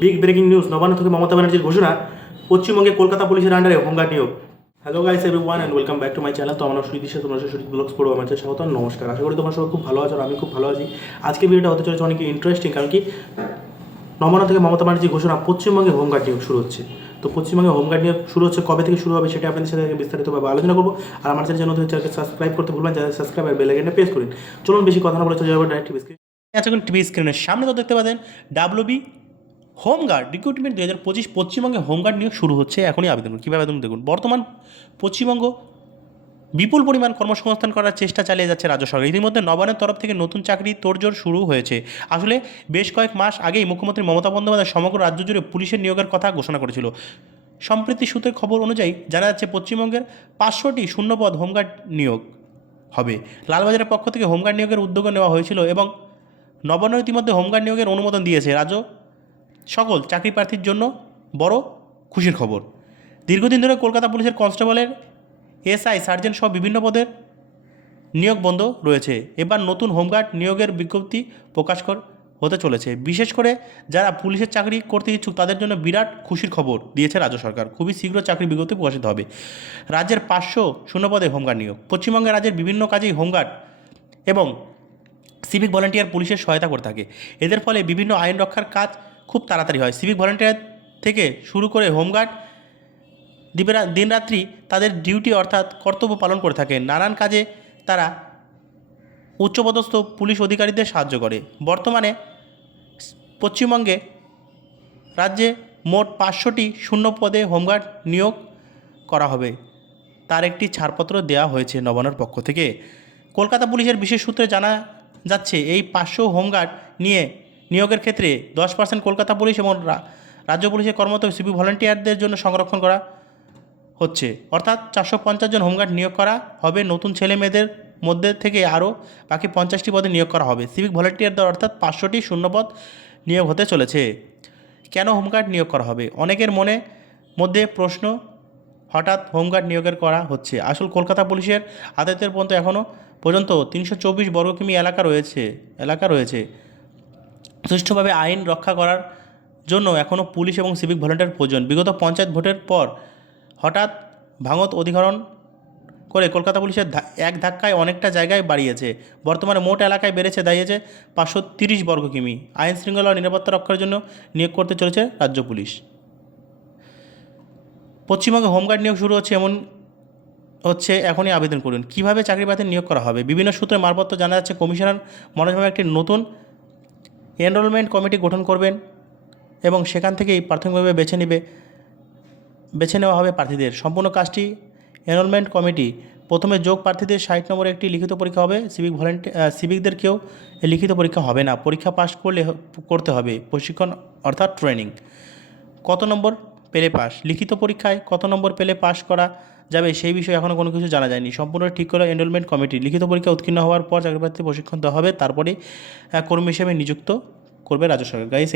Big breaking news, Nabanna থেকে মমতা ব্যানার্জির ঘোষণা, পশ্চিমবঙ্গে কলকাতা পুলিশের আন্ডারে হোমগার্ড নিয়োগ। Hello guys everyone and welcome back to my channel. তো আমার সুইট দিশা, তোমরা সুইট ব্লগস পড়ো আমার চ্যানেল স্বাগত, নমস্কার। আশা করি তোমরা সবাই খুব ভালো আছো আর আমি খুব ভালো আছি। আজকে ভিডিওটা হতে চলেছে অনেক ইন্টারেস্টিং, কারণ কি নবান্ন থেকে মমতা ব্যানার্জির ঘোষণা, পশ্চিমবঙ্গে হোমগার্ড নিয়োগ শুরু হচ্ছে। তো পশ্চিমবঙ্গে হোমগার্ড নিয়োগ শুরু হচ্ছে, কবে থেকে শুরু হবে সেটা আপনাদের সাথে বিস্তারিতভাবে আলোচনা করবো। আর আমার চ্যানেল নতুন চ্যানেলকে সাবস্ক্রাইব করতে ভুলবেন, যারা সাবস্ক্রাইব আর বেল আইকনটা প্রেস করুন। চলুন বেশি কথা না বলে চলে যাবো ডাইরেক্ট টিভি স্ক্রিন। এখন টিভি স্ক্রিনের সামনে তো দেখতে পাচ্ছেন ডাব্লিউবি হোমগার্ড রিক্রুটমেন্ট 2025 পশ্চিমবঙ্গে হোমগার্ড নিয়োগ শুরু হচ্ছে। এখনই আবেদন করুন। কীভাবে আবেদন দেখুন। বর্তমান পশ্চিমবঙ্গ বিপুল পরিমাণ কর্মসংস্থান করার চেষ্টা চালিয়ে যাচ্ছে রাজ্য সরকার। ইতিমধ্যে নবান্নের তরফ থেকে নতুন চাকরি তোড়জোড় শুরু হয়েছে। আসলে বেশ কয়েক মাস আগেই মুখ্যমন্ত্রী মমতা বন্দ্যোপাধ্যায় সমগ্র রাজ্য জুড়ে পুলিশের নিয়োগের কথা ঘোষণা করেছিল। সম্প্রতি সূত্রের খবর অনুযায়ী জানা যাচ্ছে পশ্চিমবঙ্গের 500টি শূন্যপদ হোমগার্ড নিয়োগ হবে। লালবাজারের পক্ষ থেকে হোমগার্ড নিয়োগের উদ্যোগ নেওয়া হয়েছিল এবং নবান্ন ইতিমধ্যে হোমগার্ড নিয়োগের অনুমোদন দিয়েছে। রাজ্য সকল চাকরি প্রার্থীর জন্য বড় খুশির খবর। দীর্ঘদিন ধরে কলকাতা পুলিশের কনস্টেবলের, এসআই, সার্জেন্ট সহ বিভিন্ন পদের নিয়োগ বন্ধ রয়েছে। এবার নতুন হোমগার্ড নিয়োগের বিজ্ঞপ্তি প্রকাশ হতে চলেছে। বিশেষ করে যারা পুলিশের চাকরি করতে ইচ্ছুক তাদের জন্য বিরাট খুশির খবর দিয়েছে রাজ্য সরকার। খুবই শীঘ্র চাকরি বিজ্ঞপ্তি প্রকাশিত হবে। রাজ্যের 500 শূন্যপদে হোমগার্ড নিয়োগ। পশ্চিমবঙ্গে রাজ্যের বিভিন্ন কাজেই হোমগার্ড এবং সিভিক ভলেন্টিয়ার পুলিশের সহায়তা করে থাকে। এদের ফলে বিভিন্ন আইন রক্ষার কাজ খুব তাড়াতাড়ি হয়। সিভিক ভলেন্টিয়ার থেকে শুরু করে হোমগার্ড দিনরাত্রি তাদের ডিউটি অর্থাৎ কর্তব্য পালন করে থাকে। নানান কাজে তারা উচ্চপদস্থ পুলিশ অধিকারীদের সাহায্য করে। বর্তমানে পশ্চিমবঙ্গে রাজ্যে মোট 500টি শূন্য পদে হোমগার্ড নিয়োগ করা হবে। তার একটি ছাড়পত্র দেওয়া হয়েছে নবান্নর পক্ষ থেকে। কলকাতা পুলিশের বিশেষ সূত্রে জানা যাচ্ছে এই 500 হোমগার্ড নিয়োগের ক্ষেত্রে 10% কলকাতা পুলিশ এবং রাজ্য পুলিশের কর্মরত সিভিক ভলেন্টিয়ারদের জন্য সংরক্ষণ করা হচ্ছে। অর্থাৎ 450 জন হোমগার্ড নিয়োগ করা হবে। নতুন ছেলে মেয়েদের মধ্যে থেকে আরও বাকি 50টি পদে নিয়োগ করা হবে। সিভিক ভলেন্টিয়ারদের অর্থাৎ 500টি শূন্যপদ নিয়োগ হতে চলেছে। কেন হোমগার্ড নিয়োগ করা হবে? অনেকের মধ্যে প্রশ্ন, হঠাৎ হোমগার্ড নিয়োগের করা হচ্ছে। আসল কলকাতা পুলিশের আদালতের এখনও পর্যন্ত 324 বর্গকিমি এলাকা রয়েছে। সুষ্ঠুভাবে আইন রক্ষা করার জন্য এখনও পুলিশ এবং সিভিক ভলেন্টিয়ার প্রয়োজন। বিগত পঞ্চায়েত ভোটের পর হঠাৎ ভাঙত অধিগ্রহণ করে কলকাতা পুলিশের এক ধাক্কায় অনেকটা জায়গায় বাড়িয়েছে। বর্তমানে মোট এলাকায় দাঁড়িয়েছে 530 বর্গকিমি। আইন শৃঙ্খলা ও নিরাপত্তা রক্ষার জন্য নিয়োগ করতে চলেছে রাজ্য পুলিশ। পশ্চিমবঙ্গে হোমগার্ড নিয়োগ শুরু হচ্ছে এখনই আবেদন করুন। কীভাবে চাকরি প্রার্থী নিয়োগ করা হবে? বিভিন্ন সূত্রে মারফত জানা যাচ্ছে কমিশনার মনোজ একটি নতুন এনরোলমেন্ট কমিটি গঠন করবেন এবং সেখান থেকেই প্রাথমিকভাবে বেছে নেওয়া হবে প্রার্থীদের। সম্পূর্ণ কাজটি এনরোলমেন্ট কমিটি প্রথমে যোগ প্রার্থীদের 60 নম্বরে একটি লিখিত পরীক্ষা হবে। সিভিকদের কেউ লিখিত পরীক্ষা হবে না, পরীক্ষা পাস করতে হবে প্রশিক্ষণ অর্থাৎ ট্রেনিং। কত নম্বর পেলে পাস? লিখিত পরীক্ষায় কত নম্বর পেলে পাস করা যাবে সেই বিষয়ে এখনও কোনো কিছু জানা যায়নি। সম্পূর্ণ ঠিক করে এনরোলমেন্ট কমিটি। লিখিত পরীক্ষা উত্তীর্ণ হওয়ার পর চাকরি প্রার্থী প্রশিক্ষণ দেওয়া হবে, তারপরে কর্মী হিসেবে নিযুক্ত করবে রাজ্য সরকার। গাইস